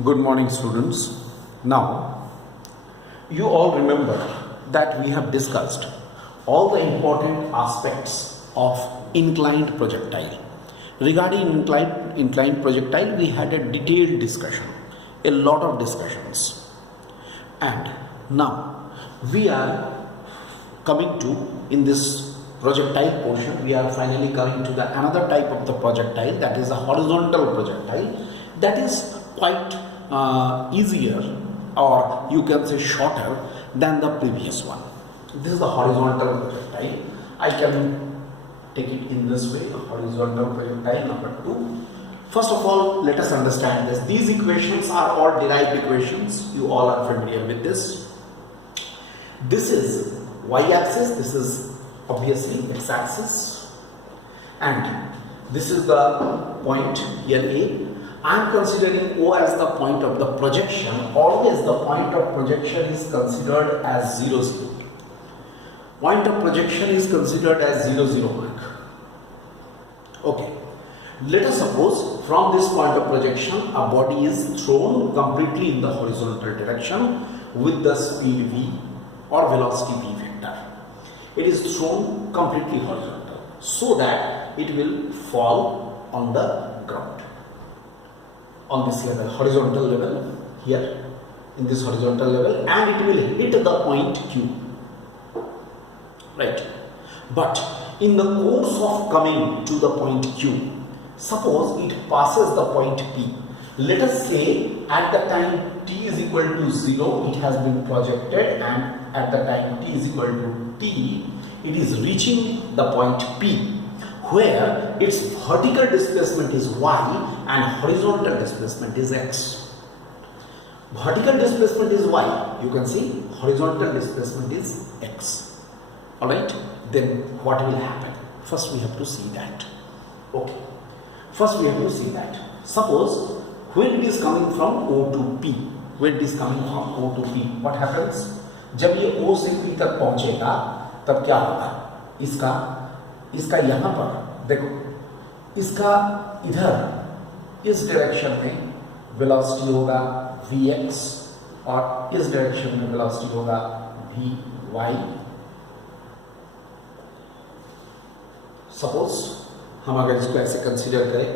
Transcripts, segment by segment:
Good morning, students. Now, you all remember that we have discussed all the important aspects of inclined projectile. Regarding inclined projectile, we had a detailed discussion, a lot of discussions. And now, we are coming to, in this projectile portion, we are finally coming to the another type of the projectile, that is a horizontal projectile, that is quite easier, or you can say shorter than the previous one. This is the horizontal projectile. I can take it in this way, horizontal projectile number 2. First of all, let us understand this. These equations are all derived equations. You all are familiar with this. This is y-axis, this is obviously x-axis, and this is the point here A. I am considering O as the point of the projection. Always the point of projection is considered as 0, 0. Point of projection is considered as 0, 0 mark. Okay. Let us suppose from this point of projection a body is thrown completely in the horizontal direction with the speed v or velocity v vector. It is thrown completely horizontal so that it will fall on the ground. On this level, horizontal level, here in this horizontal level, and it will hit the point Q, right? But in the course of coming to the point Q, suppose it passes the point P. Let us say at the time t is equal to 0, it has been projected, and at the time t is equal to t, it is reaching the point P, where its vertical displacement is y and horizontal displacement is x. Vertical displacement is y, you can see, horizontal displacement is x. Alright, then what will happen? First we have to see that. Okay, first we have to see that. Suppose when it is coming from O to P, when it is coming from O to P, what happens? जब ये O से P तक पहुंचेगा तब क्या होगा? इसका यहाँ पर देखो, इसका इधर इस डायरेक्शन में वेलोसिटी होगा Vx और इस डायरेक्शन में वेलोसिटी होगा Vy. सपोज हम अगर इसको ऐसे कंसीडर करें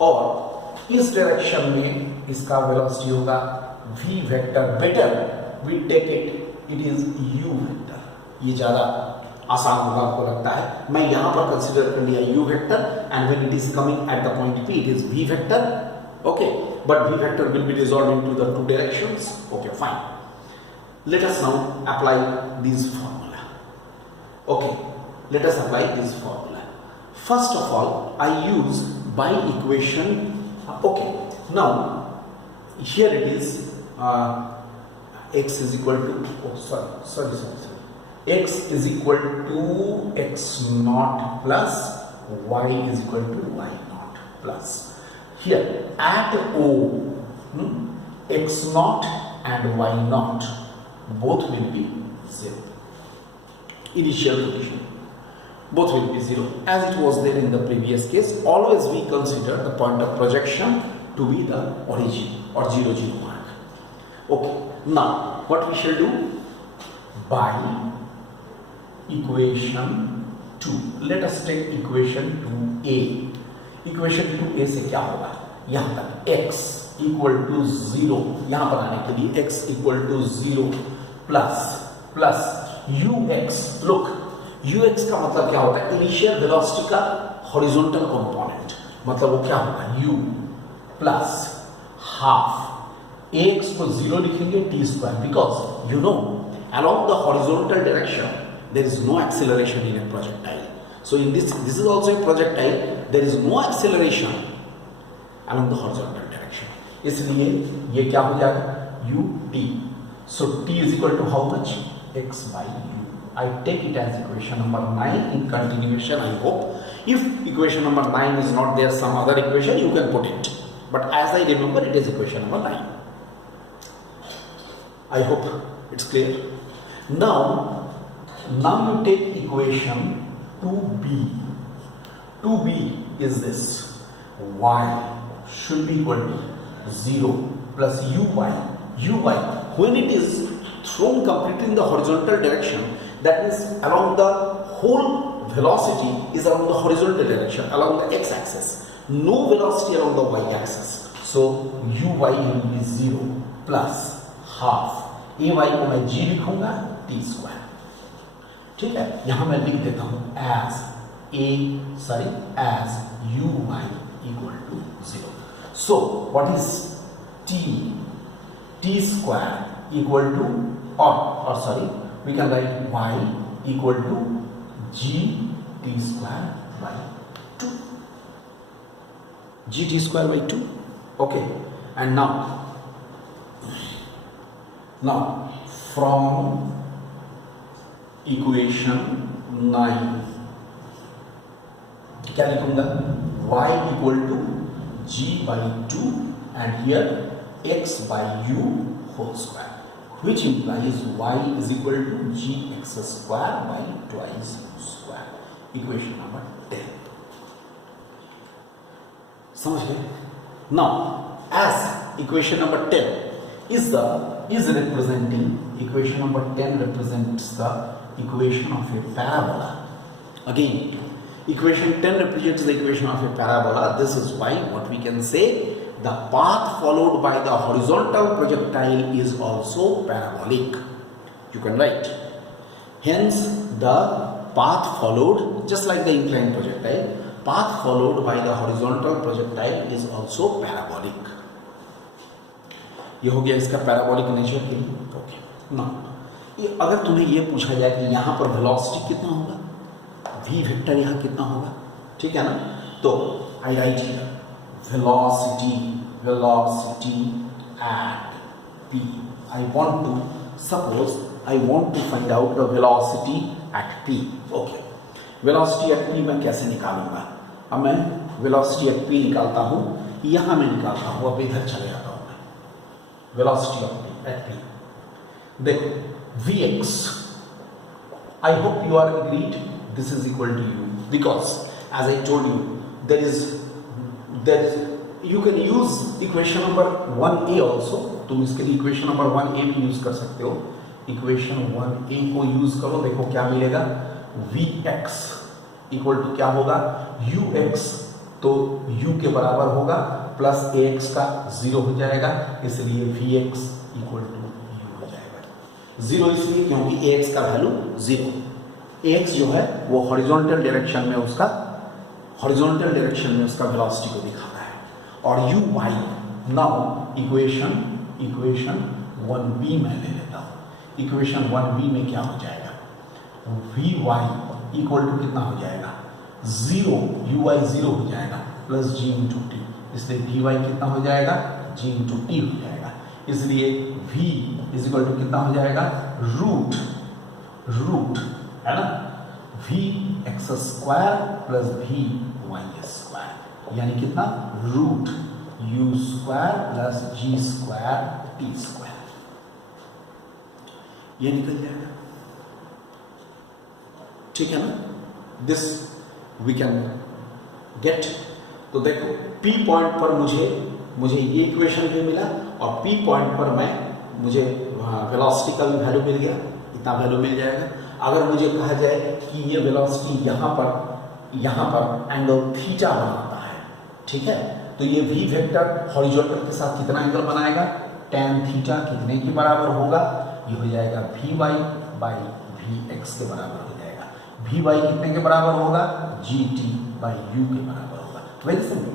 और इस डायरेक्शन में इसका वेलोसिटी होगा v vector. Better we take it is u vector. ये ज्यादा आसान होगा आपको लगता है. मैं यहां पर कंसीडर कर लिया u vector, and when it is coming at the point p it is v vector. Okay, but v vector will be resolve into the two directions. Okay, fine. Let us now apply this formula. Okay, let us apply this formula. First of all, I use by equation. Okay, now here it is x is equal to x is equal to x naught plus y is equal to y naught plus. Here at O, x naught and y naught both will be 0. Initial condition, both will be 0, as it was there in the previous case. Always we consider the point of projection to be the origin or 0, 0 mark. Okay, now what we shall do? By equation 2, let us take equation 2a. equation 2a से क्या होगा? यहाँ तक x equal to 0, यहाँ पर आने के लिए x equal to 0 plus ux. look, ux का मतलब क्या होता है? इनिशियल वेलोसिटी का हॉरिजॉन्टल कंपोनेंट. मतलब वो क्या होगा? u प्लस हाफ ax को 0 लिखेंगे t square, because you know along the horizontal direction there is no acceleration in a projectile. So in this is also a projectile, there is no acceleration along the horizontal direction. इसलिए ये क्या हो जाएगा? ut. So t is equal to how much? x by u. I take it as equation number 9 in continuation. I hope if equation number 9 is not there, some other equation you can put it, but as I remember it is equation number 9. I hope it's clear. Now you take equation 2b. 2b is this: y should be equal to 0 plus uy. Uy, when it is thrown completely in the horizontal direction, that means along the whole velocity is along the horizontal direction, along the x-axis. No velocity along the y-axis. So uy will be 0 plus half. ay को मैं g लिखूंगा t square. ठीक है, यहां मैं लिख देता हूं as uy equal to 0. So what is t square equal to or sorry, we can write y equal to g t square by 2. gt square by 2. Okay, and now from equation 9 क्या लिखूंगा? y equal to g by 2 and here x by u whole square, which implies y is equal to gx square by twice u square. Equation number 10. समझ गए? Now, as equation number 10 is representing, equation number 10 represents the equation of a parabola. Again, equation 10 represents the equation of a parabola. This is why what we can say, the path followed by the horizontal projectile is also parabolic. You can write. Hence, the path followed, just like the inclined projectile, path followed by the horizontal projectile is also parabolic. ये हो गया इसका parabolic nature के लिए. Okay, now अगर तुम्हें ये पूछा जाए कि यहाँ पर वेलोसिटी कितना होगा, v वेक्टर यहाँ कितना होगा, ठीक है ना, तो I write here velocity at p. Suppose I want to find out the velocity at p. Okay, velocity at p मैं कैसे निकालूंगा? अब मैं velocity at p निकालता हूँ, यहाँ मैं निकालता हूँ, अब इधर चले जाता हूँ मैं. Velocity at p. देखो vx, I hope you are agreed, this is equal to u, because as I told you, there is you can use equation number 1a also. तुम इसके लिए equation number 1a भी use कर सकते हो. equation 1a को use करो, देखो क्या मिलेगा. vx इक्वल टू क्या होगा? ux, तो u के बराबर होगा प्लस ax का 0 हो जाएगा, इसलिए vx इक्वल टू u हो जाएगा. 0 इसलिए क्योंकि ax का वैल्यू 0. ax जो है वो हॉरिजॉन्टल डायरेक्शन में उसका वेलोसिटी को दिखाता है. और uy, नाउ इक्वेशन 1b में ले लेता हूँ. इक्वेशन 1b में क्या हो जाएगा? vy इक्वल टू कितना हो जाएगा? 0, uy 0 हो जाएगा प्लस g इंटू टी, इसलिए vy कितना हो जाएगा? g इंटू टी हो जाएगा. इसलिए v इज इक्वल टू कितना हो जाएगा? रूट है ना, vx square plus vy square, यानी कितना? Root u square plus g square t square. ये निकल जाएगा, ठीक है ना. This we can get. तो देखो P पॉइंट पर मुझे ये इक्वेशन भी मिला और P पॉइंट पर मुझे वेलोसिटी का भी वैल्यू मिल गया, इतना वैल्यू मिल जाएगा. अगर मुझे कहा जाए कि ये वेलोसिटी यहाँ पर एंगल थीटा बनाता है, ठीक है, तो ये v वेक्टर हॉरिजॉन्टल के साथ कितना एंगल बनाएगा? tan थीटा कितने के बराबर होगा? ये हो जाएगा vy बाई vx के बराबर हो जाएगा. vy कितने के बराबर होगा? gt बाई u के बराबर होगा. Very simple.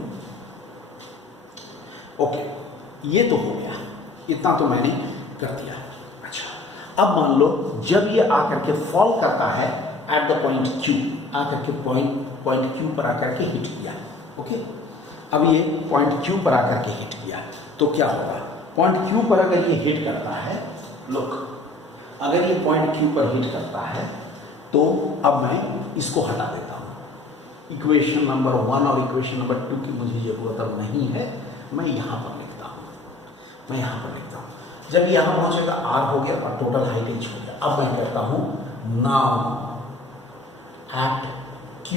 ओके, ये तो हो गया, इतना तो मैंने कर दिया. अच्छा, अब मान लो जब ये आकर के फॉल करता है एट द पॉइंट Q, आकर के पॉइंट Q पर आकर के हिट किया. ओके, अब ये पॉइंट Q पर आकर के हिट किया तो क्या होगा? पॉइंट Q पर अगर ये हिट करता है, लुक, अगर ये पॉइंट Q पर हिट करता है तो अब मैं इसको हटा देता हूँ. इक्वेशन नंबर 1 और इक्वेशन नंबर 2 की मुझे जरूरत अब नहीं है, मैं यहाँ पर लिखता हूँ. जब यहाँ पहुँचेगा r हो गया और टोटल हाइट h हो गया. अब मैं करता हूँ नाउ एट Q,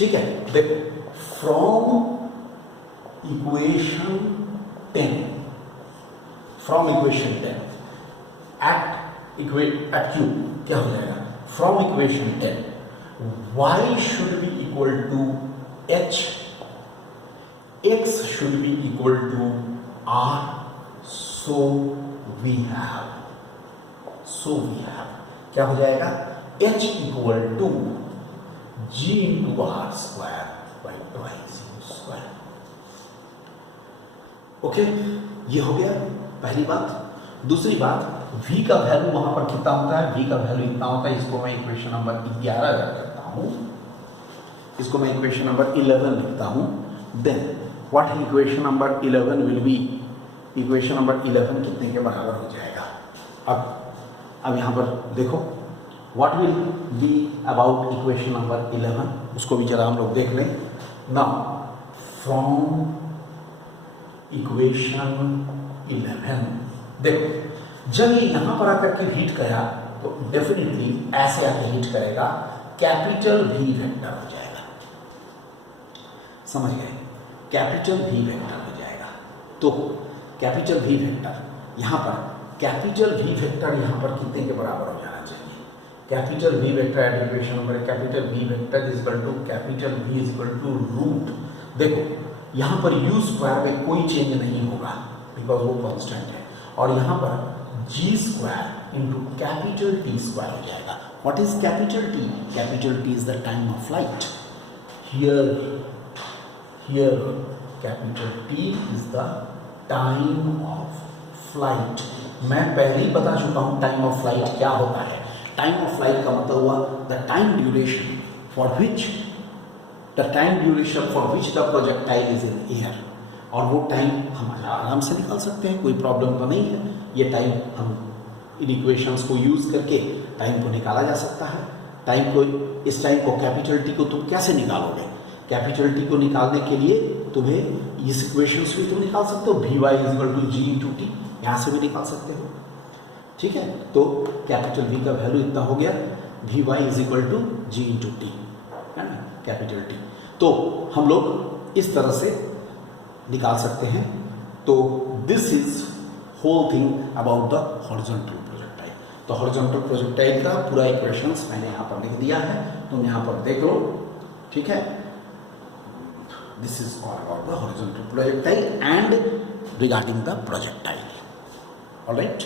ठीक है, देखो फ्रॉम इक्वेशन 10 एट क्यू क्या हो जाएगा, from equation 10 y should be equal to h, x should be equal to r, so we have क्या हो जाएगा, h equal to g into r square by twice u square. Okay, ये हो गया पहली बात. दूसरी बात, v का वैल्यू वहां पर कितना होता है, v का वैल्यू इतना होता है, इसको मैं इक्वेशन नंबर 11 करता हूं, इसको मैं इक्वेशन नंबर 11 लिखता हूं. Then what equation number 11 will be, equation number 11 कितने के बराबर हो जाएगा. अब यहां पर देखो what will be about equation number 11, उसको भी जरा हम लोग देख लें. नाउ फ्रॉम इक्वेशन 11, देखो जब ये यहां पर आकर के हीट करा तो डेफिनेटली ऐसे आके हीट करेगा, कैपिटल वी वेक्टर हो जाएगा, समझ गए, कैपिटल वी वेक्टर हो जाएगा. तो कैपिटल वी वेक्टर यहां पर, कैपिटल वी वेक्टर यहां पर कितने के बराबर हो जाना चाहिए, capital V vector at equation number, capital V vector is equal to capital V is equal to root. देखो यहां पर u स्क्वायर में कोई चेंज नहीं होगा बिकॉज वो कांस्टेंट है, और यहां पर g square into capital T square हो जाएगा. What is capital T, capital T is the time of flight. Here capital T is the time of flight. मैं पहले ही बता चुका हूं टाइम ऑफ फ्लाइट क्या होता है. टाइम ऑफ फ्लाइट का मतलब हुआ the time duration for which the projectile is in air. और वो टाइम हम आराम से निकाल सकते हैं, कोई प्रॉब्लम तो नहीं है. ये टाइम हम इन इक्वेशंस को यूज करके टाइम को निकाला जा सकता है. टाइम को, इस टाइम को, कैपिटल टी को तुम कैसे निकालोगे, कैपिटल टी को निकालने के लिए तुम्हें इस इक्वेशंस भी तुम निकाल सकते हो, V Y is equal to G into T, यहाँ से भी निकाल सकते हो. ठीक है, तो कैपिटल वी का वैल्यू इतना हो गया, V Y is equal to G into T, है ना, कैपिटल टी. तो हम लोग इस तरह से निकाल सकते हैं. तो this is whole thing about the horizontal projectile. तो हॉरिजॉन्टल प्रोजेक्टाइल का पूरा इक्वेशंस मैंने यहाँ पर लिख दिया है, तुम यहाँ पर देख लो. ठीक है, this is all about the horizontal projectile and regarding the projectile. All right.